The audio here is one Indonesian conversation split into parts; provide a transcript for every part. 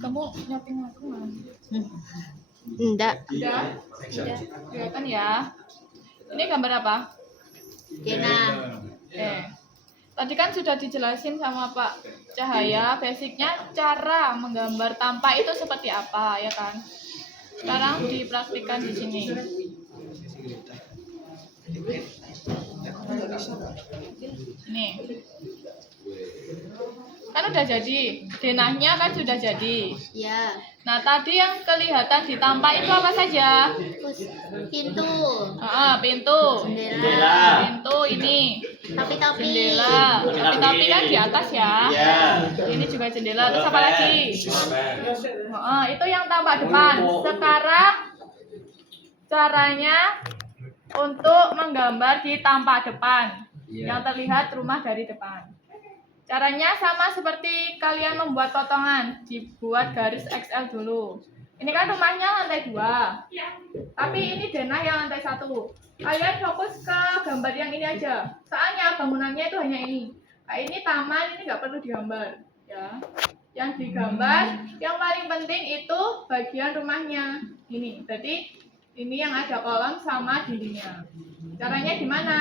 Kamu nyopping aku nggak? Enggak. Udah? Udah. Kelihatan ya. Ini gambar apa? Dena. Tadi kan sudah dijelasin sama Pak Cahaya, basicnya cara menggambar tampak itu seperti apa, ya kan? Sekarang dipraktikkan di sini. Nih. Kan udah jadi, denahnya kan sudah jadi. Ya. Nah, tadi yang kelihatan di tampak itu apa saja? Pintu. Pintu. Jendela. Pintu ini. Tapi. Jendela. Tapi kan di atas ya. Ini juga jendela. Terus apa lagi? Itu yang tampak depan. Sekarang caranya untuk menggambar di tampak depan. Yang terlihat rumah dari depan. Caranya sama seperti kalian membuat potongan, dibuat garis XL dulu. Ini kan rumahnya lantai 2, tapi ini denah yang lantai 1. Kalian fokus ke gambar yang ini aja, soalnya bangunannya itu hanya ini. Nah, ini taman, ini nggak perlu digambar, ya. Yang digambar, yang paling penting itu bagian rumahnya. Ini, jadi ini yang ada kolom sama dindingnya. Caranya gimana?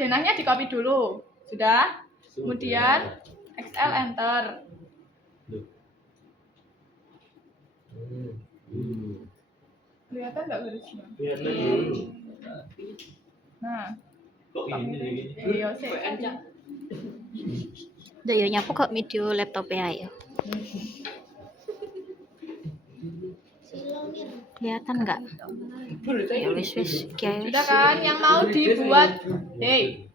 Denahnya di copy dulu, sudah. Kemudian XL enter. Kelihatan nggak garisnya? Nah, kok ini? iya sih. Yo nyapu kok video laptop ya. Kelihatan nggak? Ya wis. Sudah kan yang mau dibuat? Hey.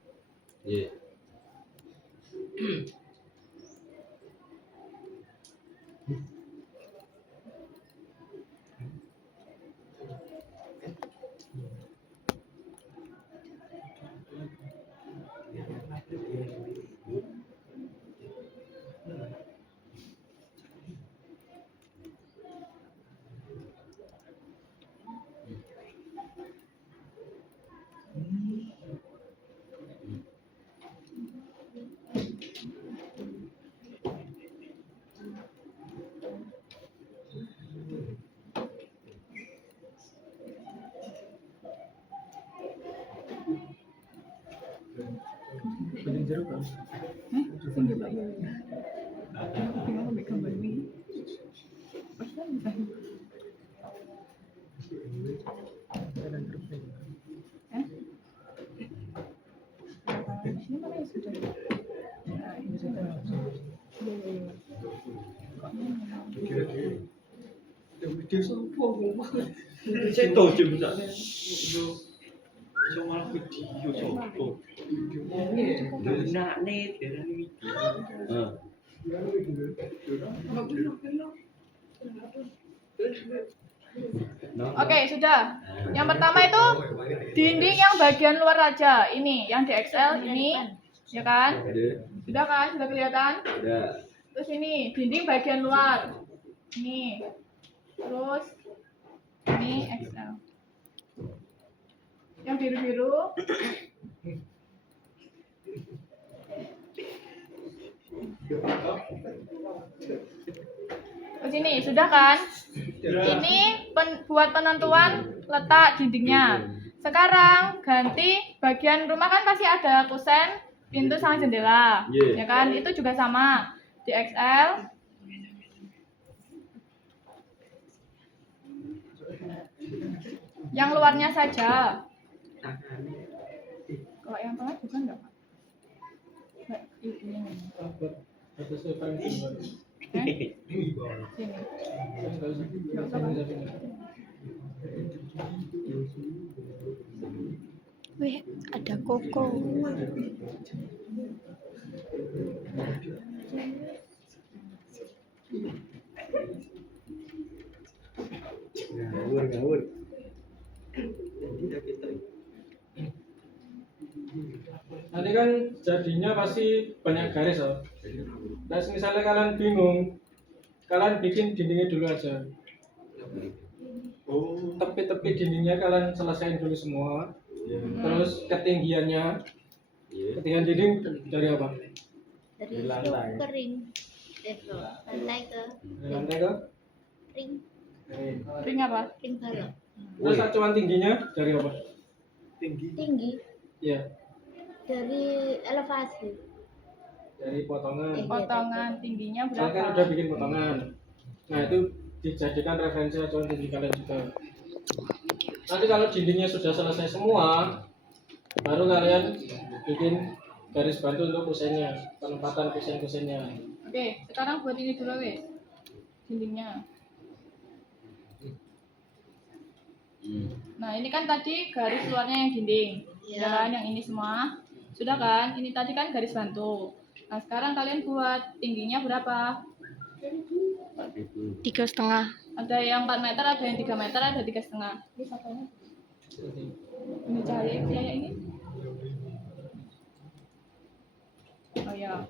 Saya tahu juga. Cuma video foto. Nak net, Oke, sudah. Yang pertama itu dinding yang bagian luar aja. Ini yang di XL ini, ya kan? Sudah kan? Sudah kelihatan? Terus ini dinding bagian luar. Ini. Terus ini XL. Yang biru-biru. Ke sini, sudah kan? Ini buat penentuan letak dindingnya. Sekarang ganti bagian rumah kan pasti ada kusen, pintu sama jendela. Ya kan? Itu juga sama. Di XL. Yang luarnya saja. Kalau yang tengah bukan enggak, Pak? Sini. Wih, ada koko. Ngawur. Nanti kan jadinya pasti banyak garis, oh. Nah, misalnya kalian bingung, kalian bikin dindingnya dulu aja. Tepi-tepi dindingnya kalian selesaiin dulu semua. Terus ketinggian dinding dari apa? Dari lantai. Kering. itu lantai ke Dari lantai ke ring Ring apa? ring balok terus acuan tingginya dari apa? tinggi Iya, dari elevasi dari potongan. Potongan tingginya Saya kan berapa? udah bikin potongan. Nah itu dijadikan referensi acuan tinggi kalian juga. Nanti kalau dindingnya sudah selesai semua, baru kalian bikin garis bantu untuk kusennya, penempatan kusen-kusennya. Oke, sekarang buat ini dulu wes. Dindingnya. Nah, ini kan tadi garis luarnya yang dinding. Ya kan, yang ini semua. Sudah kan? Ini tadi kan garis bantu. Nah, sekarang kalian buat tingginya berapa? 3,5 Ada yang 4 meter, ada yang 3 meter, ada 3,5. Ini siapanya? Ini cahaya ini? Oh ya.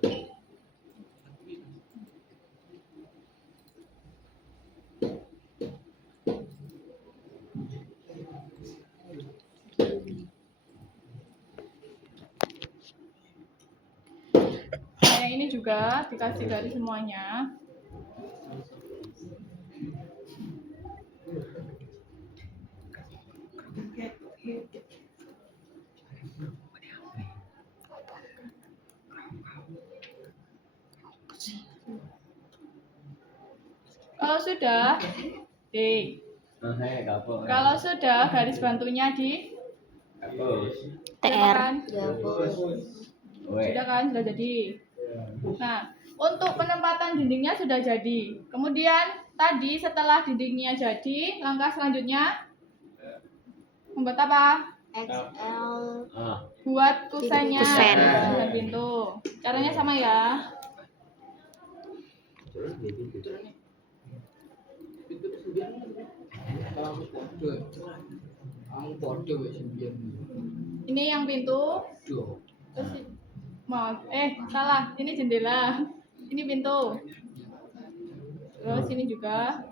Nah, yang ini juga dikasih garis semuanya. Kalau sudah, kalau sudah garis bantunya di TR kan? Sudah kan, sudah jadi. Nah, untuk penempatan dindingnya sudah jadi. Kemudian tadi setelah dindingnya jadi, langkah selanjutnya membuat apa? XL Buat kusennya Kusen. dan pintu. Caranya sama ya. Ini yang pintu. Terus salah. Ini jendela. Ini pintu. Terus ini juga.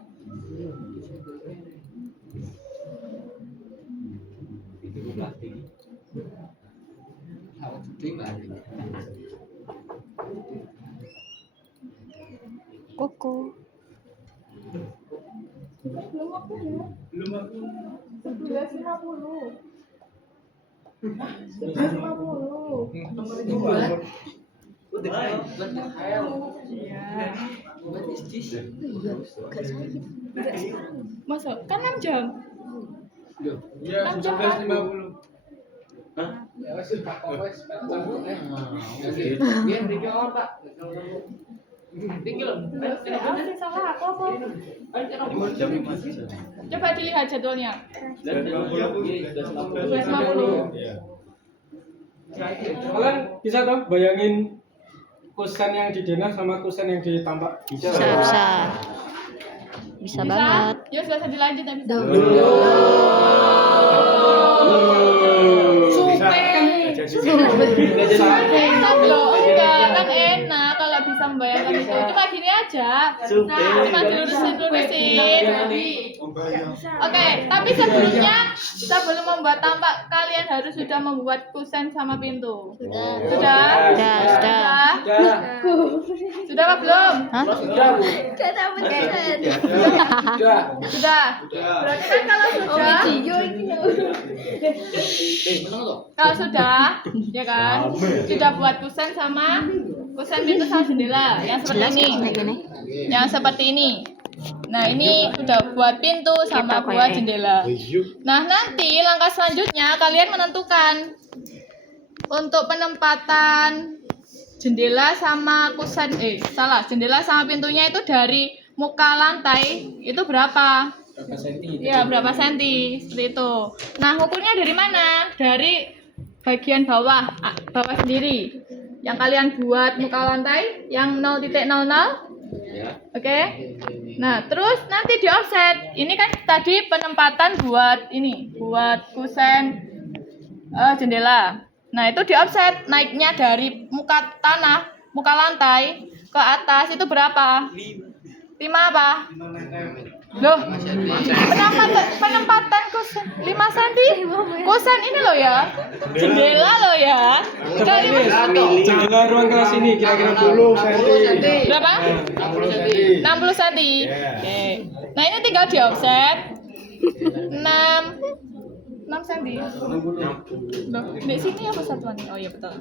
koko Belum aku ya. 11.50. 11.50. Masa kan 6 jam. 6 jam kan? Salah aku apa? Coba dilihat jadwalnya. 11.50. Kalian bisa toh bayangin kusen yang di denah sama kusen yang ditampak? bisa banget Ya sudah dilanjut tapi bisa. Enak loh, enggak kan enak kalau bisa membayangkan itu. Cuma gini aja. Cuma dilurusin. Oke, tapi sebelum membuat tampak kalian harus sudah membuat kusen sama pintu. Sudah? Sudah apa belum? hah Sudah. Berarti kan kalau sudah, ya kan? Sudah buat kusen pintu sama jendela yang seperti jelas ini. kayak gini Yang seperti ini. Nah, ini udah buat pintu sama Kita buat kayak jendela. Nah, nanti langkah selanjutnya kalian menentukan untuk penempatan jendela sama jendela sama pintunya itu dari muka lantai itu berapa? Berapa senti? Ya, berapa senti seperti itu. Nah, ukurnya dari mana? Dari bagian bawah sendiri. Yang kalian buat muka lantai yang 0.00. Oke. Nah, terus nanti di offset. Ini kan tadi penempatan buat kusen jendela. Nah, itu di offset naiknya dari muka lantai ke atas itu berapa? 5 apa? Loh, penempatan kusen 5 cm. Kusen ini loh ya. Jendela loh ya. Dari Jendela ruang kelas ini kira-kira 10 cm. berapa? cm. Oke. Nah, ini tinggal di offset 6 cm. Loh, di sini apa satuannya? Oh iya betul.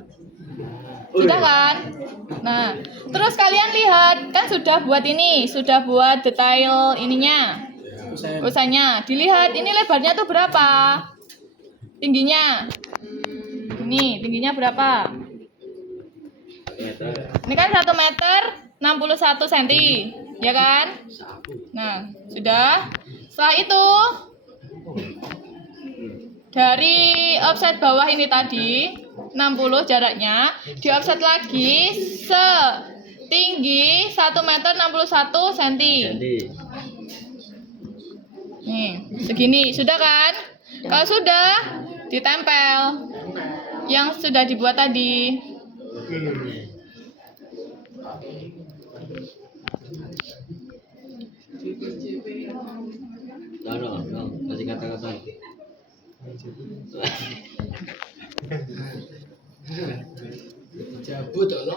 Sudah kan? Nah, terus kalian lihat, kan sudah buat ini, sudah buat detail ininya. Usahanya, dilihat ini lebarnya tuh berapa? Tingginya. Ini, tingginya berapa? Ini kan 1 meter 61 cm, ya kan? Nah, sudah. Setelah itu, dari offset bawah ini tadi 60 jaraknya, di offset lagi setinggi 1 meter 61 cm. Nih, segini, sudah kan? Kalau sudah, ditempel yang sudah dibuat tadi. No, kasih kata-kata. Jabut ono.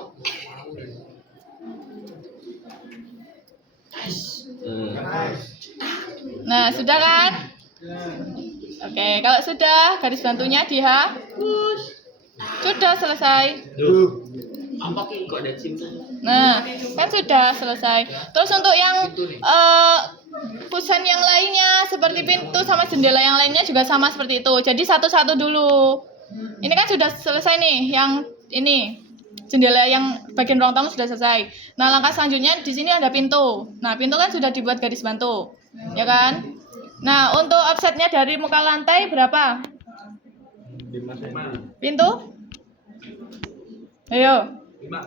Nah, sudah kan? Oke, kalau sudah, garis bantunya dihapus. Sudah selesai. Apa kok ada sim tuh? Nah, kan sudah selesai. Terus untuk yang kusen yang lainnya, seperti pintu sama jendela yang lainnya juga sama seperti itu. Jadi satu-satu dulu. Ini kan sudah selesai nih, yang ini jendela yang bagian ruang tamu sudah selesai. Nah, langkah selanjutnya di sini ada pintu. Nah, pintu kan sudah dibuat garis bantu, ya kan? Nah, untuk offsetnya dari muka lantai berapa? Pintu? Ayo. 2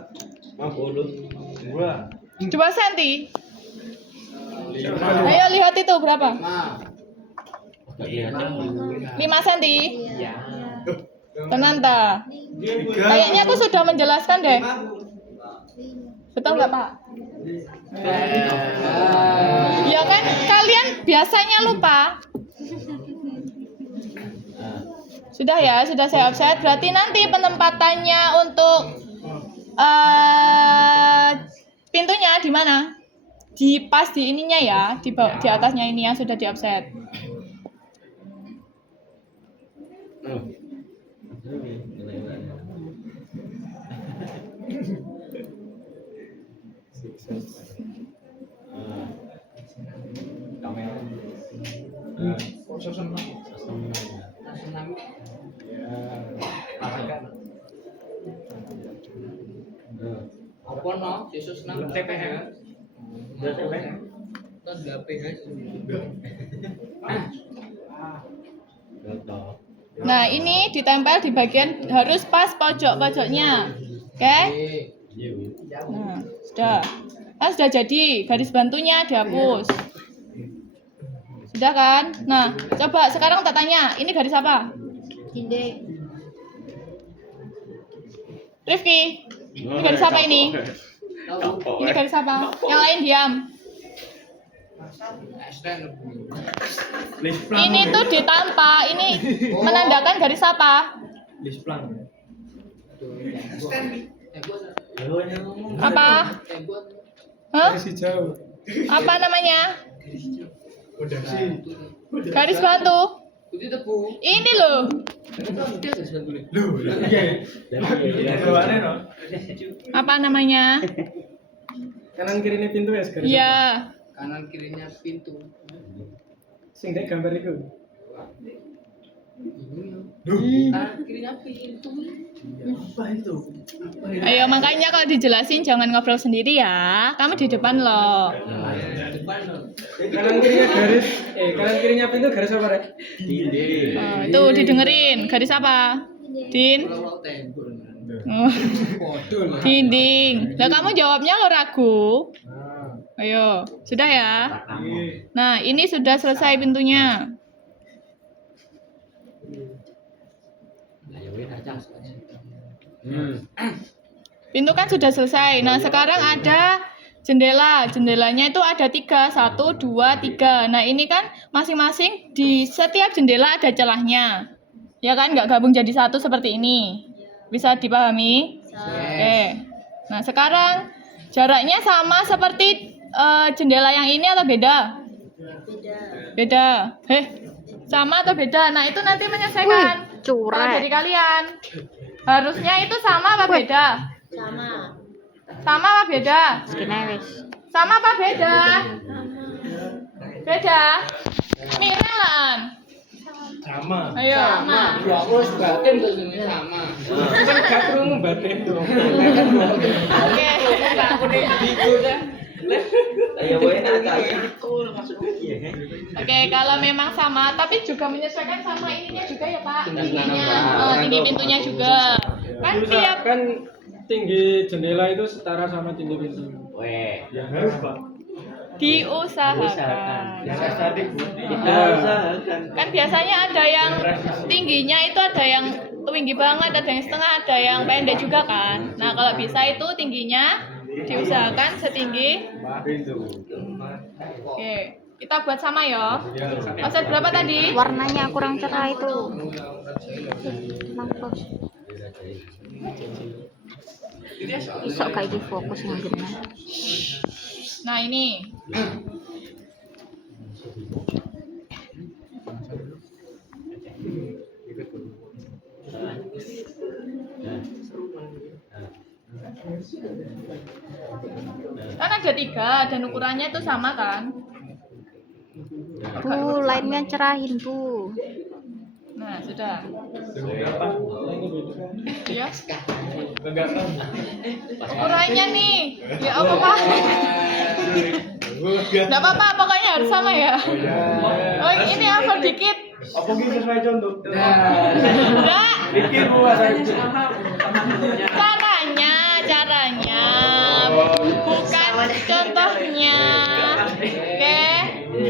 cm. Ayo lihat itu berapa? 5 cm. Tenang ta? Kayaknya aku sudah menjelaskan deh. Betul nggak Pak? Ya kan kalian biasanya lupa. Sudah ya, sudah saya offset. Berarti nanti penempatannya untuk pintunya di mana? Di pas di ininya ya, di atasnya ini yang sudah di offset. Apa no? Yesus nang TPH. Tot PH. Nah, ini ditempel di bagian harus pas pojok-pojoknya. Oke? Nah, sudah. Kan sudah jadi, garis bantunya dihapus. Sudah kan? Nah, coba sekarang tak tanya, ini garis apa? Dinding. Rifki, ini garis apa ini? Ini garis apa? Yang lain diam. Ini tuh ditampa, ini menandakan garis apa? Apa? Hah? Apa namanya? Garis bantu. Ini loh. Apa namanya? Kanan kiri ini pintu ya sekarang. Iya. Kanan kirinya pintu. Sing dek gambar itu. Kanan kirinya pintu. Ayo makanya kalau dijelasin jangan ngobrol sendiri ya. Kamu di depan loh. Kanan kirinya garis, kanan kirinya pintu garis apa Rek? Oh, itu didengerin. Garis apa? Din. Kalau tembur. Oh, dinding. Lah kamu jawabnya lo ragu. Ayo, sudah ya. Nah, ini sudah selesai pintunya. Pintu kan sudah selesai. Nah, sekarang ada jendela. Jendelanya itu ada 3, 1, 2, 3. Nah, ini kan masing-masing di setiap jendela ada celahnya. Ya kan, nggak gabung jadi satu seperti ini. Bisa dipahami? Oke. Nah, sekarang jaraknya sama seperti jendela yang ini atau beda? Beda. Sama atau beda? Nah, itu nanti menyesuaikan. Wih, Kalau curek. dari kalian. Harusnya itu sama apa beda? Sama apa beda? Segini wis. Sama apa beda? Beda? Mireng lah, An. Sama. Ayo. Sama. Ya aku harus batin tuh ini sama. Kan gak perlu batin dong. Oke. Aku nih bigo dah. Ayo boleh nanya aku maksudnya iya. Oke, kalau memang sama, tapi juga menyesuaikan sama ininya juga ya Pak. Tingginya, Nah, tinggi pintunya juga. Kan tiap Kan tinggi jendela itu setara sama tinggi pintu. Weh. Ya harus Pak. diusahakan. Usahakan. Kan biasanya ada yang tingginya itu ada yang tinggi banget, ada yang setengah, ada yang pendek juga kan. Nah, kalau bisa itu tingginya diusahakan setinggi. Oke, kita buat sama ya. Offset berapa tadi? Warnanya kurang cerah itu. Kenapa? Isok kayak di fokus ngagena. Nah, ini. Kan ada 3 dan ukurannya itu sama kan? Bu, lainnya cerahin bu. Nah, sudah. Ya. Ukurannya nih. Ya apa Pak? Nggak apa-apa, pokoknya harus sama ya. Oh, ini apa dikit? Apa gitu sesuai contoh? Enggak. Bikin buat Caranya bukan contohnya. Oke.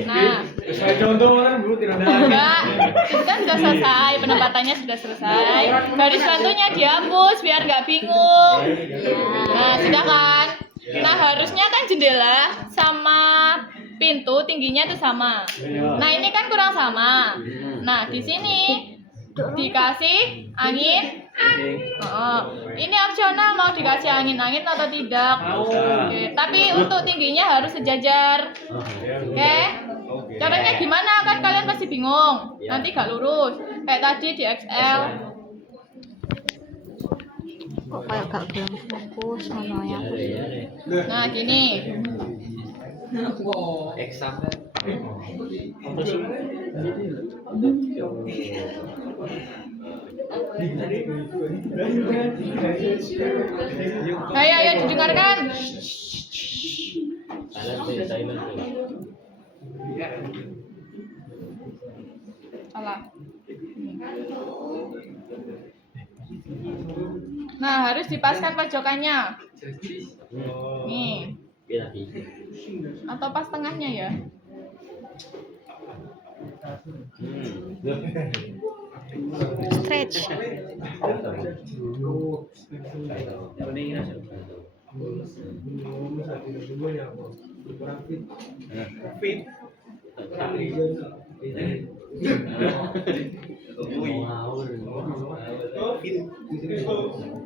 Nah, sesuai contoh kan Bu tidak ada. enggak. Itu kan sudah selesai, penempatannya sudah selesai. Garis bantunya dihapus biar nggak bingung. Nah, sudah kan? Nah, harusnya kan jendela sama pintu tingginya itu sama. Nah, ini kan kurang sama. Nah, di sini dikasih angin. Oh, ini opsional mau dikasih angin-angin atau tidak. Oke, tapi untuk tingginya harus sejajar. Oke. Caranya gimana? Kan kalian pasti bingung. Nanti gak lurus. Kayak tadi di XL. Kok kayak gak belum fokus mana ya? Nah, gini. Eksak. Ayo didengarkan. Salah. Nah, harus dipaskan pojokannya. Nih. Atau pas tengahnya ya. Stretch.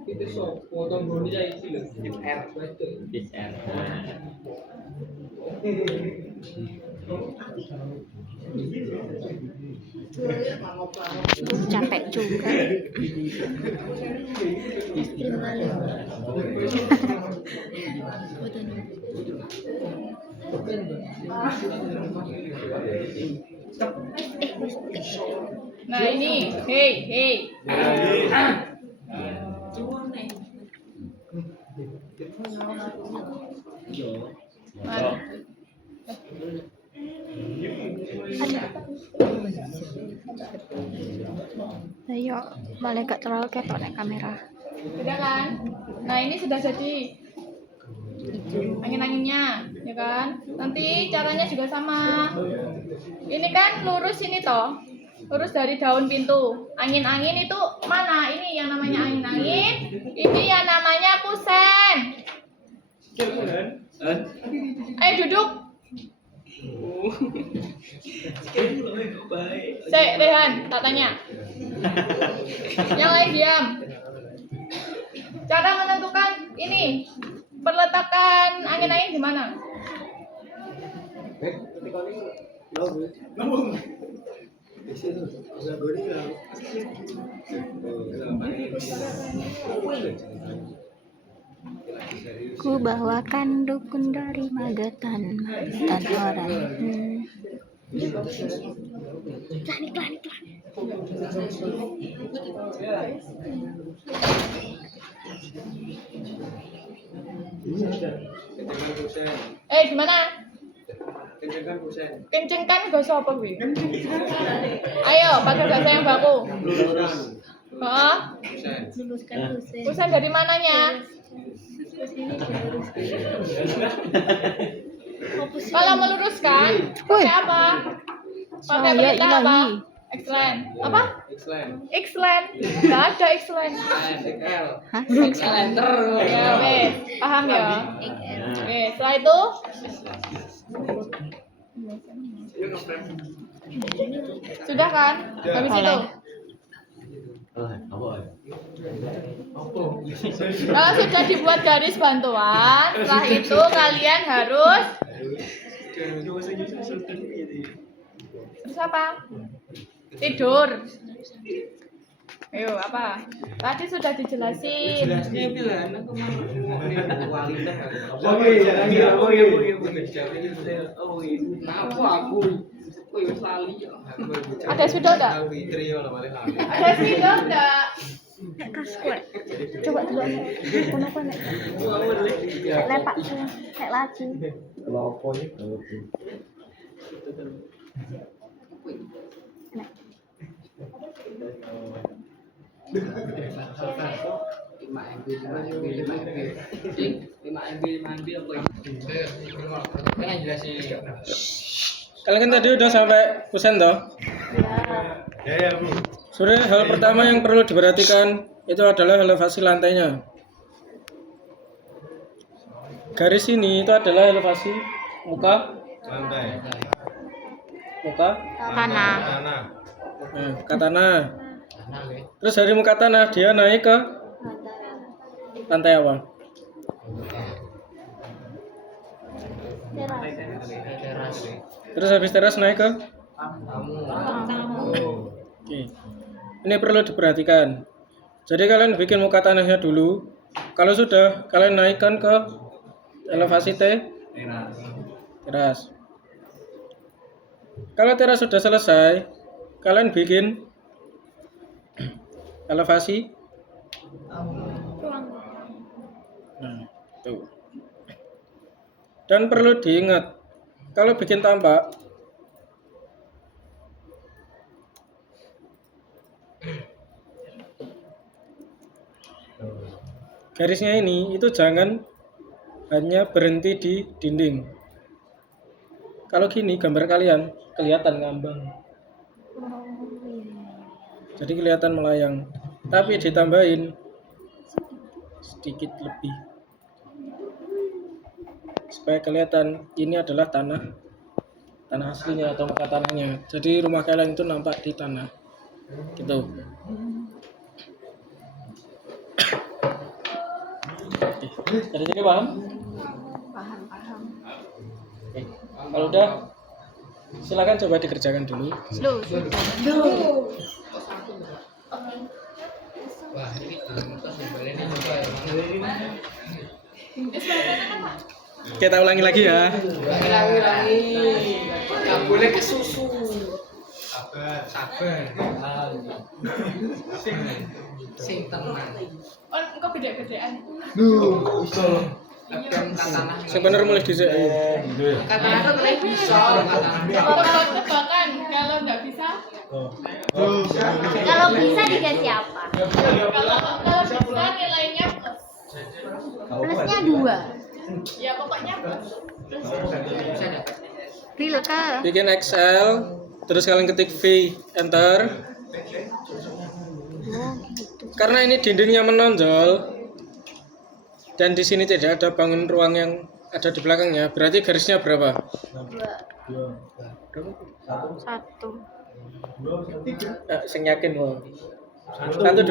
Itu sok potong boni aja itu loh. Capek juga. Nah, ini. Hey. Nah, Ayo, malah gak terlalu ketok nek kamera. sudah kan? Nah, ini sudah jadi angin-anginnya, ya kan? Nanti caranya juga sama. Ini kan lurus ini toh, lurus dari daun pintu. Angin-angin itu mana? Ini yang namanya angin-angin. Ini yang namanya kusen. Ayo duduk. Rehan, tak tanya. Yang lain diam. Cara menentukan ini perletakan angin-angin gimana? Ku bawakan dukun dari Magetan orang. Iklan. Gimana? Kencengkan gosok apa kuwi? Ayo, pakai bahasa yang baku. Hah? Kusen dari mananya? Kalau meluruskan, pakai apa? Pakai Saya perintah apa? ilahi. Excellent. Apa? Excellent. Nggak ada excellent. Hah? Ya, wes. Paham ya? Oke, setelah itu sudah kan? Habis itu. Kalau sudah dibuat garis bantuan, setelah itu kalian harus terus apa? Tidur. Ayo apa? Tadi sudah dijelasin. Ada spidol enggak? Ada spidol enggak? Coba dulu. Kenapa nek? Lepak kayak laju. Kalian kan tadi udah sampai kusen toh? Ya. Sebenarnya hal pertama yang perlu diperhatikan itu adalah elevasi lantainya. Garis ini itu adalah elevasi muka Tanah. ke tanah. Terus dari muka tanah dia naik ke lantai apa? Terus habis teras naik ke? Oke. Ini perlu diperhatikan. Jadi kalian bikin muka tanahnya dulu. Kalau sudah, kalian naikkan ke elevasi teras. Kalau teras sudah selesai, kalian bikin elevasi. Nah, tuh. Dan perlu diingat, kalau bikin tampak, garisnya ini itu jangan hanya berhenti di dinding. Kalau gini gambar kalian kelihatan ngambang. Jadi kelihatan melayang. Tapi ditambahin sedikit lebih. Supaya kelihatan ini adalah tanah aslinya atau muka tanahnya. Jadi rumah kalian itu nampak di tanah. Gitu. Dari sini paham? Paham. Oke. Kalau udah, silakan coba dikerjakan dulu. Kita ulangi lagi ya. Nggak boleh ke susu. Sabar. Sing tenang. Oh, engkau gede-gedean. Sing bener mulai dhisik. Katanya tuh kalian bisa. Tebak-tebakan kalau nggak bisa. Kalau bisa dikasih apa? Kalau bisa nilainya plus. Plusnya 2. Ya pokoknya plus. Real kah? Bikin Excel, terus kalian ketik V, enter. Karena ini dindingnya menonjol dan di sini tidak ada bangun ruang yang ada di belakangnya, berarti garisnya berapa? 1. Sing yakin loh. 1, 2. 1, 2.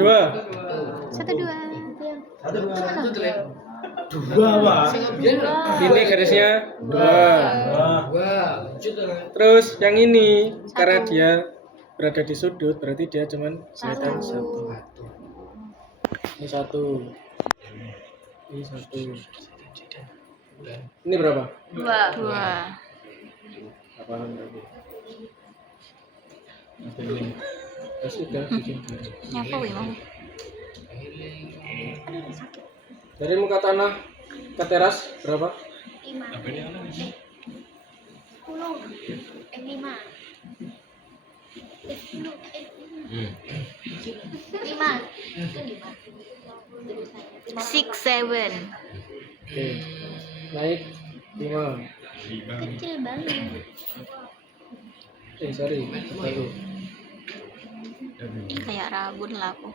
Ini garisnya 2. Terus yang ini karena dia berada di sudut berarti dia cuman kelihatan satu. Ini satu. Ini satu. Ini berapa? 2. Apaan berarti? Ya sudah bikin garis. Nyapa wih mau. Dari muka tanah ke teras berapa? 5. 10. 5. 6, 7. Oke. Naik 5. Kecil banget. Sorry, baru. Kayak rabun lah aku.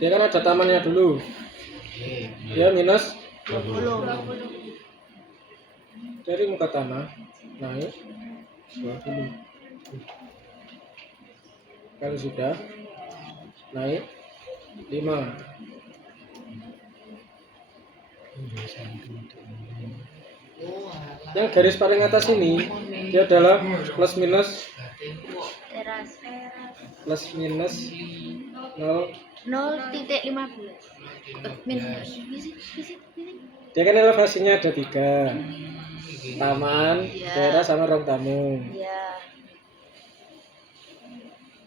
Dia kan ada tamannya dulu. Dia minus 20. dari muka tanah naik 20. Kalau sudah naik 5. Yang garis paling atas ini dia adalah plus minus Teras. 0. 0.15. Dia kan elevasinya ada 3. Taman, teras sama ruang tamu. Ya.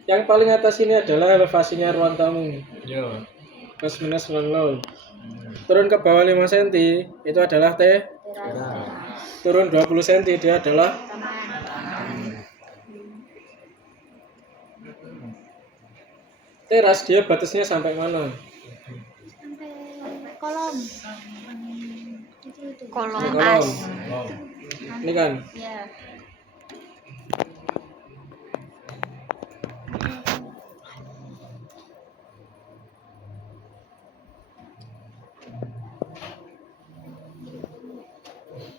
Yang paling atas ini adalah elevasinya ruang tamu. Plus minus 00. Turun ke bawah 5 cm itu adalah T. Turun 20 cm dia adalah teras. Dia batasnya sampai mana? Sampai kolom. Kolom Kolom. as. Ini kan. Ya.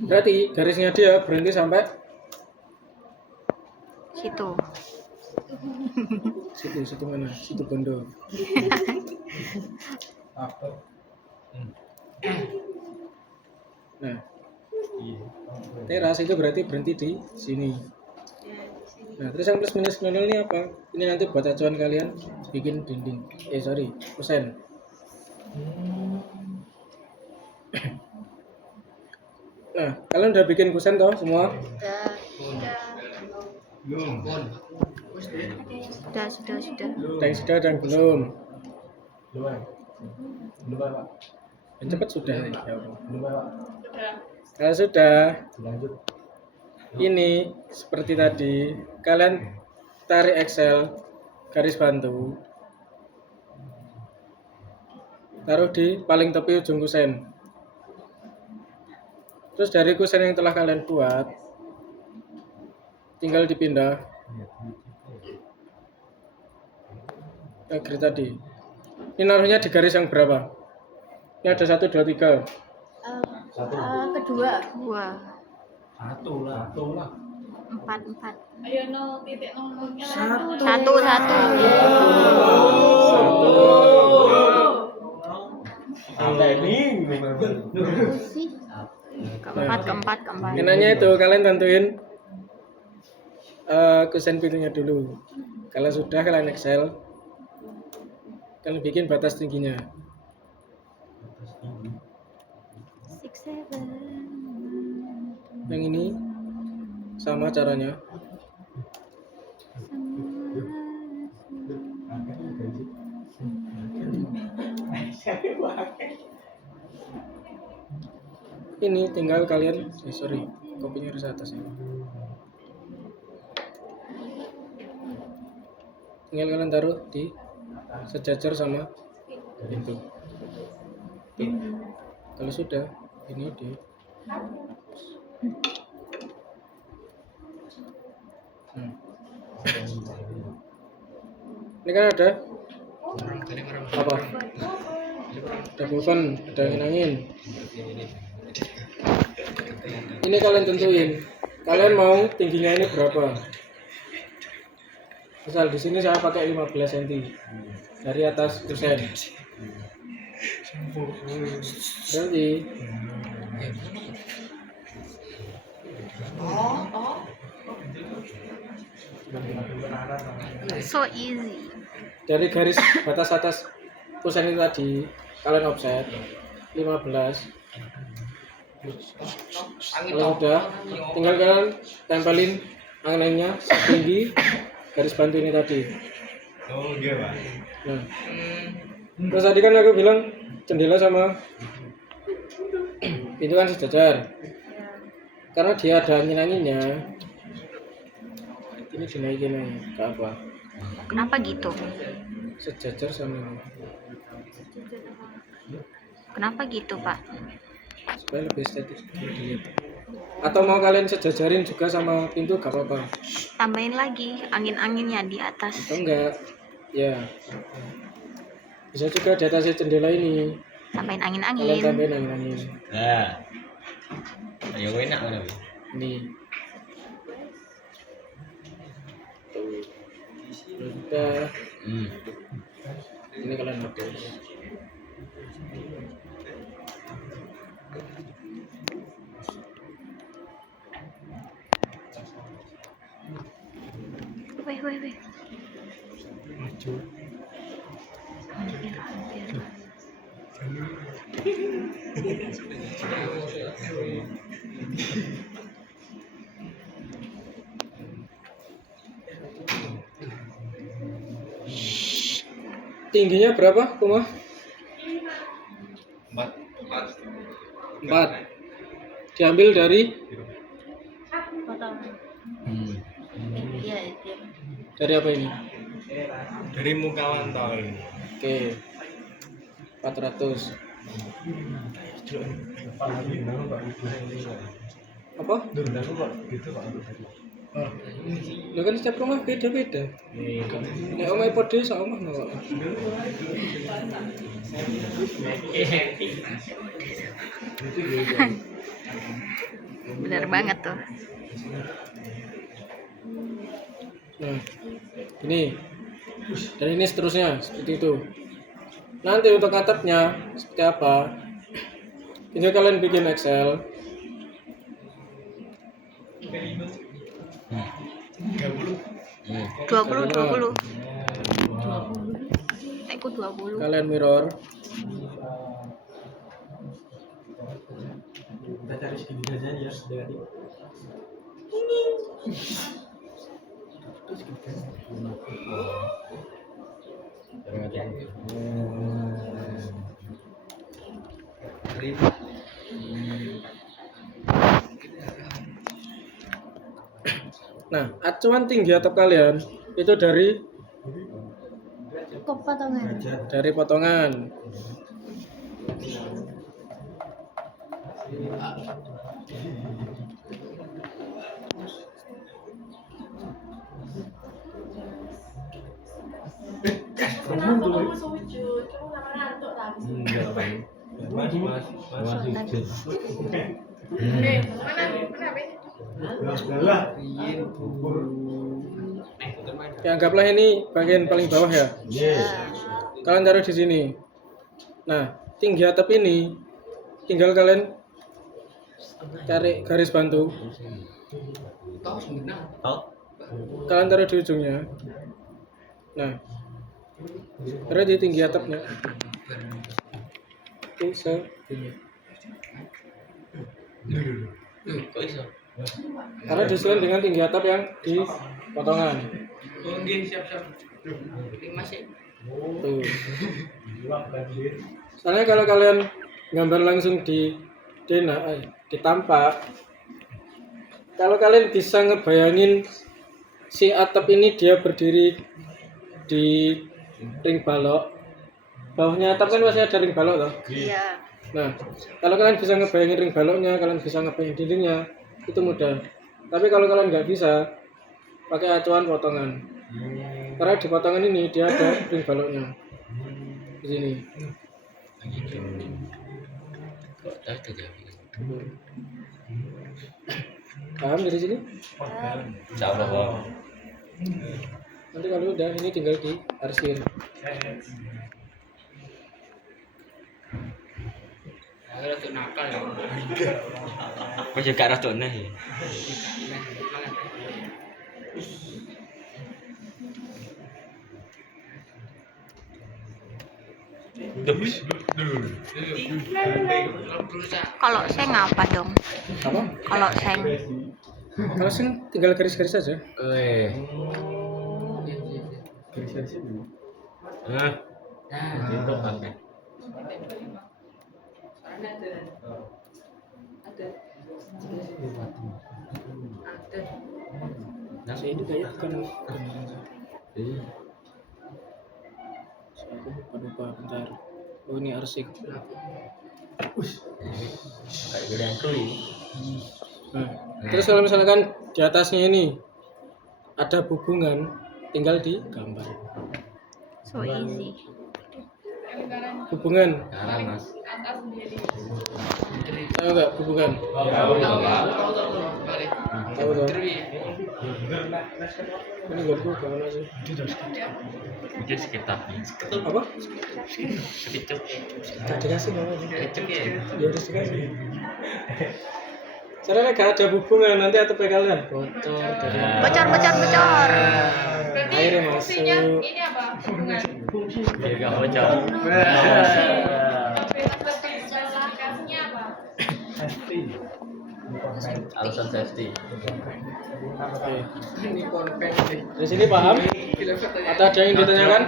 Berarti garisnya dia berhenti sampai Situ. situ mana? Situ Bondo. Nah, teras itu berarti berhenti di sini. Nah, terus yang plus minus 00 ini apa? Ini nanti buat acuan kalian bikin dinding. Kusen. Nah, kalian udah bikin kusen toh semua? Sudah. Ada yang sudah, ada yang belum. Yang cepat sudah. Ya Allah. Kalau sudah, ini seperti tadi, kalian tarik Excel, garis bantu, taruh di paling tepi ujung kusen. Terus dari kusen yang telah kalian buat, tinggal dipindah ke grid tadi. Ini naruhnya di garis yang berapa? Ini ada 1, 2, 3. Kedua. 2. 1 lah. 4. Ayo 0.00 nya. 1. Keempat. Kenanya itu kalian tentuin kusen pintunya dulu. Kalau sudah kalian Excel, kalian bikin batas tingginya. 6, 7. Yang ini sama caranya. Ini tinggal kalian, kopinya harus atas ya. Tinggal kalian taruh di sejajar sama pintu. Kalau sudah, ini di ini kan ada apa? Ada beban, ada angin. Ini kalian tentuin. Kalian mau tingginya ini berapa? Misal di sini saya pakai 15 cm dari atas kusen. Berarti So easy. dari garis batas atas tulisan itu tadi kalian offset 15. Kalau sudah, tinggal kalian tempelin angle-nya setinggi garis bantu ini tadi. Nah, terus tadi kan aku bilang jendela sama pintu kan sejajar. Karena dia ada angin-anginnya, ini dinaikin aja ke apa? Kenapa gitu? Sejajar sama ini. Kenapa gitu, Pak? Supaya lebih estetis dilihat. Atau mau kalian sejajarin juga sama pintu gak apa-apa? Tambahin lagi angin-anginnya di atas. Atau enggak? Ya. Bisa juga di atasnya jendela ini. Tambahin Kalian angin-angin. tambahin angin-angin. Nah. Ayo enak mana? Ini. Tuh. Udah. Ini kalian hapus. Weh. Maju. Hampir. Tingginya berapa, Kuma? 4. Diambil dari Iya. dari apa ini? Dari muka wantol. Oke. 400. Apa? Oh. Lah kan setiap rumah beda-beda. Nek omahe padha sak omah kok. Bener banget tuh. Nah, ini dan ini seterusnya seperti itu. Nanti untuk atapnya seperti apa? Tinggal kalian bikin Excel. 20. Aku 20. Kalian mirror. Kita cari segini aja ya. Nah, acuan tinggi atap kalian itu dari potongan. Ya, anggaplah ini bagian paling bawah ya. Kalian taruh di sini. Nah, tinggi atap ini tinggal kalian cari garis bantu. Kalian taruh di ujungnya. Nah, taruh di tinggi atapnya. Oke, segini. Kok iso? Karena disesuaikan dengan tinggi atap yang di potongan. Siap. Masih. Tuh. Soalnya kalau kalian gambar langsung di tampak, kalau kalian bisa ngebayangin si atap ini dia berdiri di ring balok, bawahnya atap kan masih ada ring balok toh. Iya. Nah, kalau kalian bisa ngebayangin ring baloknya, kalian bisa ngebayangin dindingnya, itu mudah. Tapi kalau kalian nggak bisa, pakai acuan potongan. Karena di potongan ini dia ada ring baloknya di sini. Paham dari sini? Insyaallah, Pak. Nanti kalau udah ini tinggal di arsir. Ada tuh nakal ya. Kok juga rada aneh ya. Kalau seng apa dong? Apa? Kalau seng. Kalau sing tinggal garis-garis aja. Garis-garis ini. Itu pakai. Nah, ini kayak bukan. Aku lupa bentar. Oh ini arsik. Kayak gedean kru. Nah, terus kalau misalkan di atasnya ini ada hubungan, tinggal digambar. So easy. Hubungan, Sekarang Mas. Atas sendiri. tahu nggak hubungan? Tahu dong. Ini nggak gue gimana sih? Mungkin sekitar. Apa? Sedikit. Tak dikasih nggak apa? Sedikit ya. Ya harus dikasih. Caranya nggak ada hubungan nanti atau kalian bocor dari Bocor, bocor, bocor. Berarti Airnya fungsinya masuk. ini apa? Hubungan. Biar gak bocor. Spesifikasinya apa? Alasan safety. Oke. Ini konven deh. Di sini paham? Atau ada yang ditanyakan?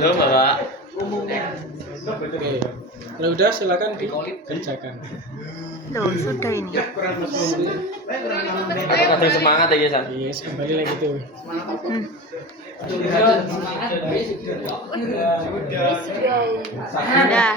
Lo Bapak. Oke. Kalau udah silakan dikerjakan. Loh, sudah ini. Apakah ada semangat ya San? Yes, kembali lagi tuh. Udah.